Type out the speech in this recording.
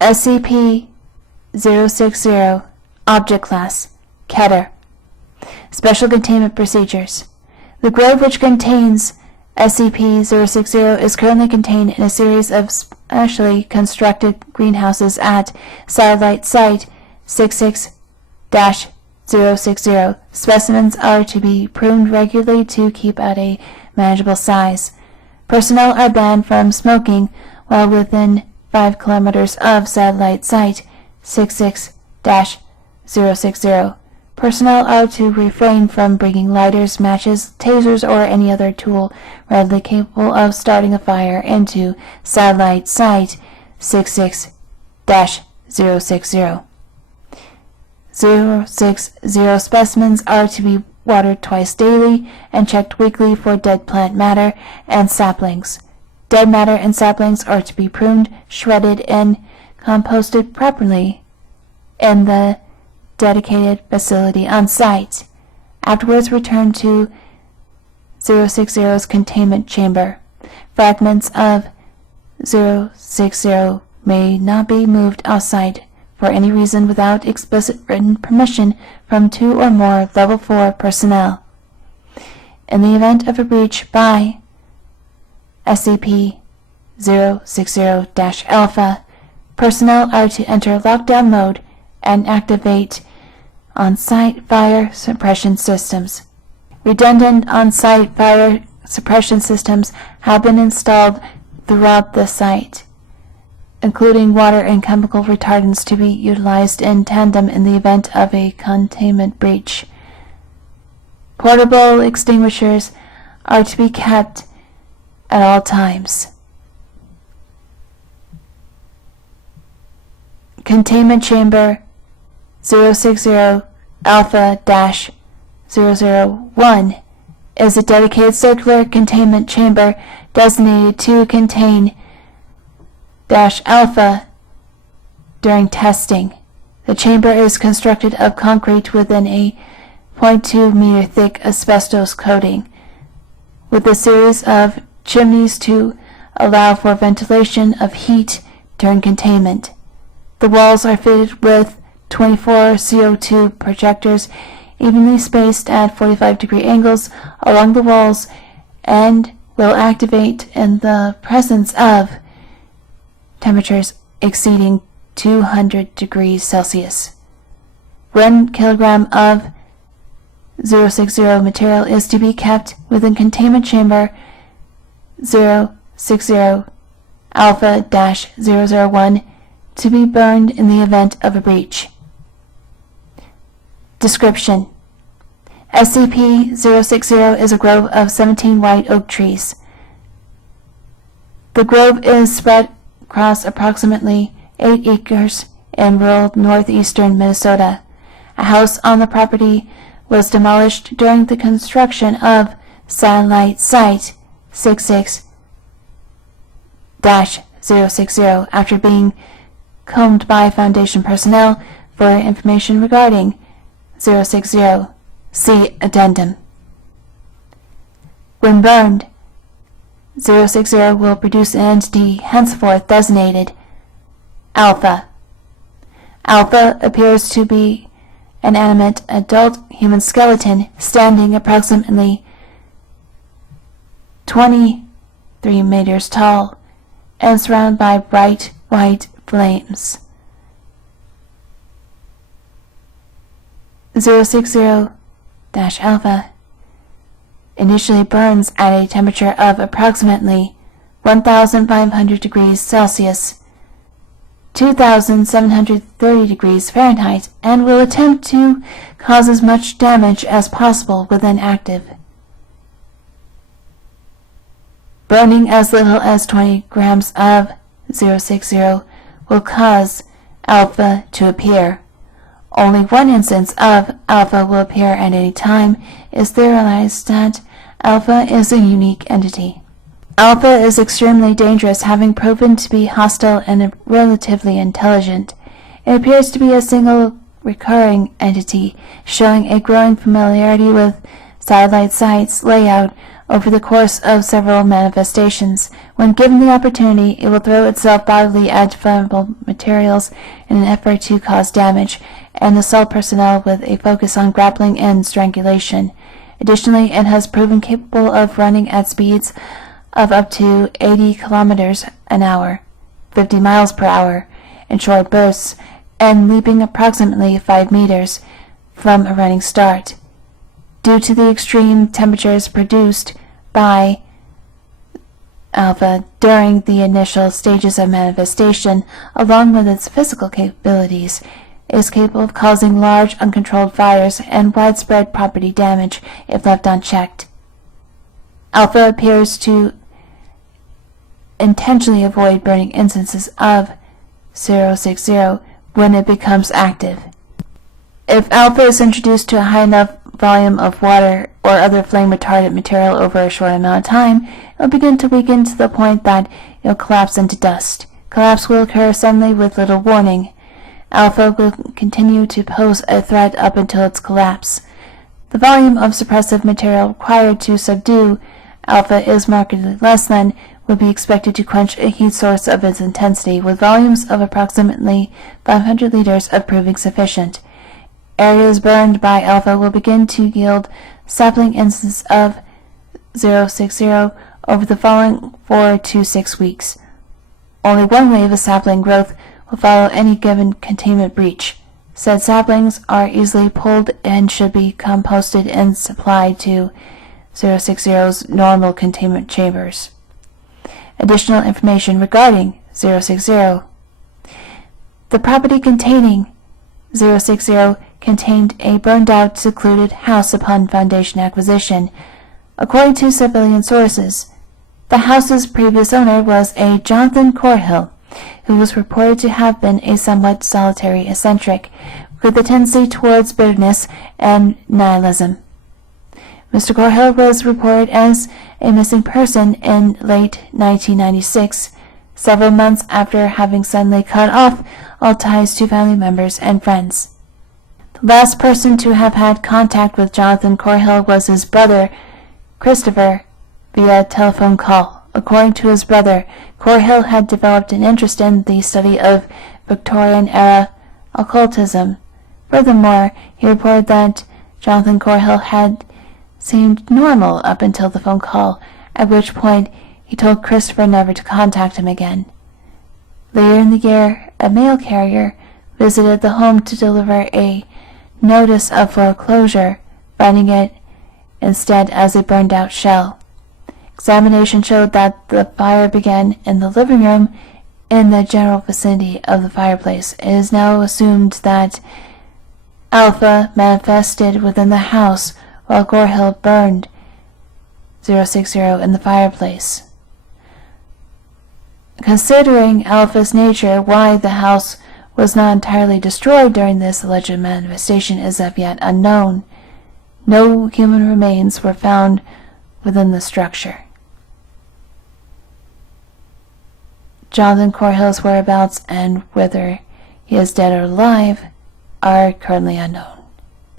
SCP-060 Object Class Keter. Special Containment Procedures. The grove which contains SCP-060 is currently contained in a series of specially constructed greenhouses at Satellite Site 66-060. Specimens are to be pruned regularly to keep at a manageable size. Personnel are banned from smoking while within 5 kilometers of Satellite Site 66-060. Personnel are to refrain from bringing lighters, matches, tasers, or any other tool readily capable of starting a fire into Satellite Site 66-060. 060 specimens are to be watered twice daily and checked weekly for dead plant matter and saplings. Dead matter and saplings are to be pruned, shredded, and composted properly in the dedicated facility on site. Afterwards returned to 060's containment chamber. Fragments of 060 may not be moved outside for any reason without explicit written permission from 2 or more Level 4 personnel. In the event of a breach by SCP-060-Alpha, personnel are to enter lockdown mode and activate on-site fire suppression systems. Redundant on-site fire suppression systems have been installed throughout the site, including water and chemical retardants to be utilized in tandem in the event of a containment breach. Portable extinguishers are to be kept at all times. Containment Chamber 060 Alpha-001 is a dedicated circular containment chamber designated to contain Alpha during testing. The chamber is constructed of concrete within a 0.2 meter thick asbestos coating, with a series of chimneys to allow for ventilation of heat during containment. The walls are fitted with 24 CO2 projectors evenly spaced at 45-degree angles along the walls and will activate in the presence of temperatures exceeding 200 degrees Celsius. 1 kilogram of 060 material is to be kept within containment chamber 060 Alpha-001 to be burned in the event of a breach. Description: SCP-060 is a grove of 17 white oak trees. The grove is spread across approximately 8 acres in rural northeastern Minnesota. A house on the property was demolished during the construction of Satellite Site 66-060 after being combed by Foundation personnel for information regarding 060. See Addendum. When burned, 060 will produce an entity henceforth designated Alpha. Alpha appears to be an animate adult human skeleton standing approximately 23 meters tall and surrounded by bright white flames. 060-Alpha initially burns at a temperature of approximately 1,500 degrees Celsius, 2,730 degrees Fahrenheit, and will attempt to cause as much damage as possible when active. Burning as little as 20 grams of 060 will cause Alpha to appear. Only one instance of Alpha will appear at any time. Is theorized that Alpha is a unique entity. Alpha is extremely dangerous, having proven to be hostile and relatively intelligent. It appears to be a single recurring entity, showing a growing familiarity with Satellite Site's layout over the course of several manifestations. When given the opportunity, it will throw itself bodily at flammable materials in an effort to cause damage, and assault personnel with a focus on grappling and strangulation. Additionally, it has proven capable of running at speeds of up to 80 kilometers an hour, 50 miles per hour, in short bursts, and leaping approximately 5 meters from a running start. Due to the extreme temperatures produced by Alpha during the initial stages of manifestation, along with its physical capabilities, it is capable of causing large uncontrolled fires and widespread property damage if left unchecked. Alpha appears to intentionally avoid burning instances of 060 when it becomes active. If Alpha is introduced to a high enough volume of water or other flame-retardant material over a short amount of time, it will begin to weaken to the point that it will collapse into dust. Collapse will occur suddenly with little warning. Alpha will continue to pose a threat up until its collapse. The volume of suppressive material required to subdue Alpha is markedly less than would be expected to quench a heat source of its intensity, with volumes of approximately 500 liters of proving sufficient. Areas burned by Alpha will begin to yield sapling instances of 060 over the following 4 to 6 weeks. Only one wave of sapling growth will follow any given containment breach. Said saplings are easily pulled and should be composted and supplied to 060's normal containment chambers. Additional information regarding 060. The property containing 060 contained a burned-out, secluded house upon Foundation acquisition. According to civilian sources, the house's previous owner was a Jonathan Corhill, who was reported to have been a somewhat solitary eccentric, with a tendency towards bitterness and nihilism. Mr. Corhill was reported as a missing person in late 1996, several months after having suddenly cut off all ties to family members and friends. The last person to have had contact with Jonathan Corhill was his brother, Christopher, via telephone call. According to his brother, Corhill had developed an interest in the study of Victorian-era occultism. Furthermore, he reported that Jonathan Corhill had seemed normal up until the phone call, at which point he told Christopher never to contact him again. Later in the year, a mail carrier visited the home to deliver a notice of foreclosure, finding it instead as a burned-out shell. Examination showed that the fire began in the living room in the general vicinity of the fireplace. It is now assumed that Alpha manifested within the house while Corhill burned 060 in the fireplace. Considering Alpha's nature, why the house was not entirely destroyed during this alleged manifestation is as yet unknown. No human remains were found within the structure. Jonathan Corhill's whereabouts and whether he is dead or alive are currently unknown.